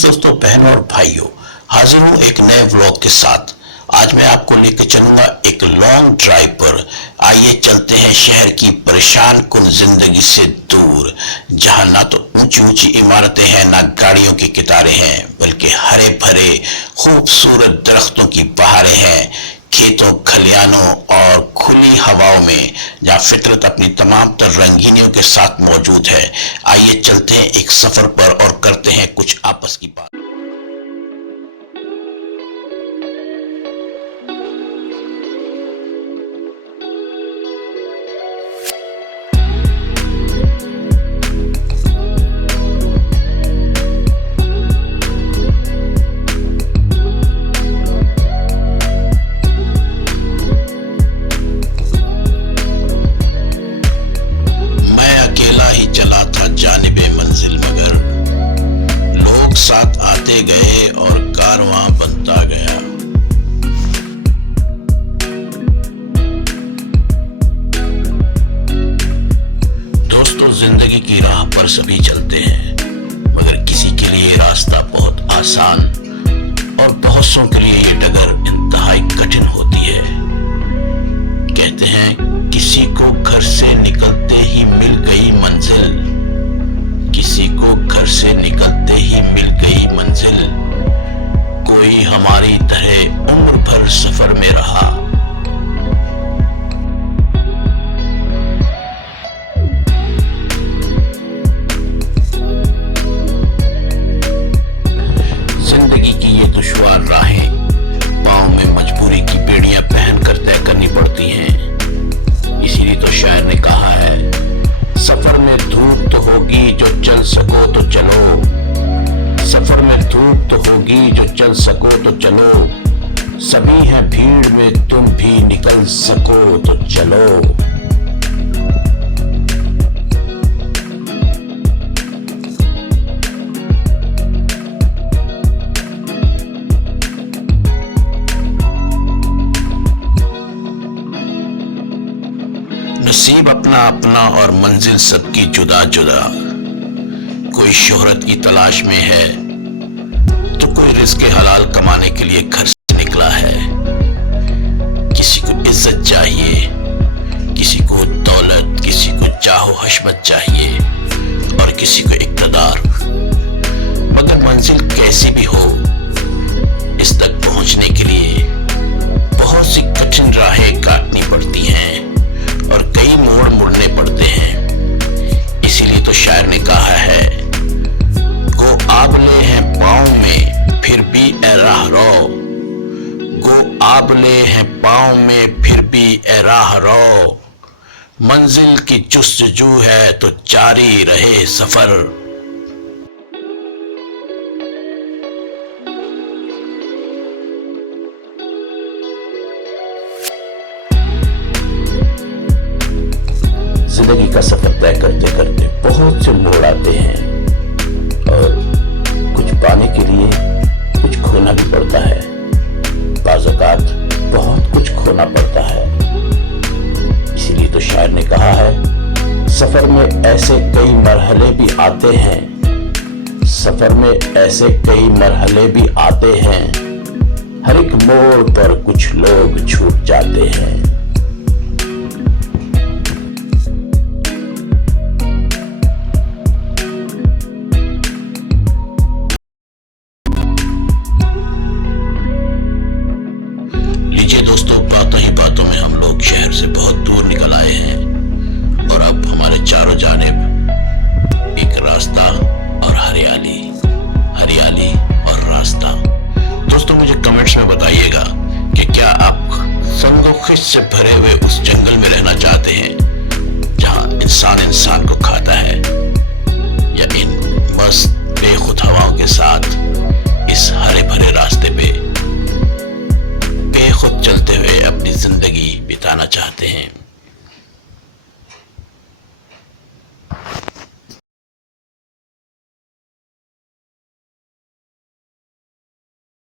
अजीज दोस्तों, बहनों और भाइयों, हाजिर हूँ एक नए व्लॉग के साथ। आज मैं आपको लेकर चलूंगा एक लॉन्ग ड्राइव पर। आइए चलते हैं शहर की परेशान कुन जिंदगी से दूर, जहां ना तो ऊंची ऊंची इमारतें हैं, ना गाड़ियों की कतारें हैं, बल्कि हरे भरे खूबसूरत दरख्तों की बहारें हैं। खेतों, खलियानों और खुली हवाओं में जहाँ फितरत अपनी तमाम तर रंगीनियों के साथ मौजूद है। आइए चलते हैं एक सफर पर और करते हैं कुछ आपस की बात। साथ आते गए और कारवां बनता गया। दोस्तों, जिंदगी की राह पर सभी चलते हैं, मगर किसी के लिए रास्ता बहुत आसान और बहुतों के लिए ये डगर इंतहाई कठिन होती है। कहते हैं किसी को घर से निकलते ही मिल गई मंजिल, किसी को घर से निकलते ही मिल गई मंजिल, कोई हमारी तरह उम्र भर सफर में रहा। जिंदगी की ये दुश्वार राहें पाँव में मजबूरी की बेड़ियां पहनकर तय करनी पड़ती हैं। इसीलिए तो शायर ने कहा है, सफर में धूप तो होगी जो चल सको तो चलो, सफर में धूप तो होगी जो चल सको तो चलो, सभी हैं भीड़ में तुम भी निकल सको तो चलो। नसीब अपना अपना और मंजिल सबकी जुदा जुदा। कोई शोहरत की तलाश में है तो कोई रिज़्क़ हलाल कमाने के लिए घर से निकला है। किसी को इज्जत चाहिए, किसी को दौलत, किसी को चाहो हशमत चाहिए और किसी को इक़्तिदार। मगर मंजिल कैसी भी हो, इस तक पहुंचने के लिए बहुत सी कठिन राहें काटनी पड़ती हैं और कई मोड़ मुड़ने पड़ते हैं। इसीलिए तो शायर ने कहा है, गो आबले हैं पाँव में फिर भी ए राह रो, गो आबले हैं पाँव में फिर भी ए राह रो, मंजिल की जुस्तजू है तो जारी रहे सफर। जिंदगी का सफर तय करते करते बहुत से मोड़ आते हैं और कुछ पाने के लिए कुछ खोना भी पड़ता है। बाज़ औक़ात बहुत कुछ खोना पड़ता है। इसीलिए तो शायर ने कहा है, सफर में ऐसे कई मरहले भी आते हैं, सफर में ऐसे कई मरहले भी आते हैं, हर एक मोड़ पर कुछ लोग छूट जाते हैं। दोस्तों, बातों ही बातों में हम लोग शहर से बहुत दूर निकल आए हैं और अब हमारे चारों जानिब एक रास्ता और हरियाली, हरियाली और रास्ता। दोस्तों, मुझे कमेंट्स में बताइएगा कि क्या आप संगोखिश से भरे हुए उस जंगल में रहना चाहते हैं जहां इंसान इंसान को खाता है, या इन मस्त बेखुद हवाओं के साथ इस हरे भरे रास्ते पे खुद चलते हुए अपनी जिंदगी बिताना चाहते हैं।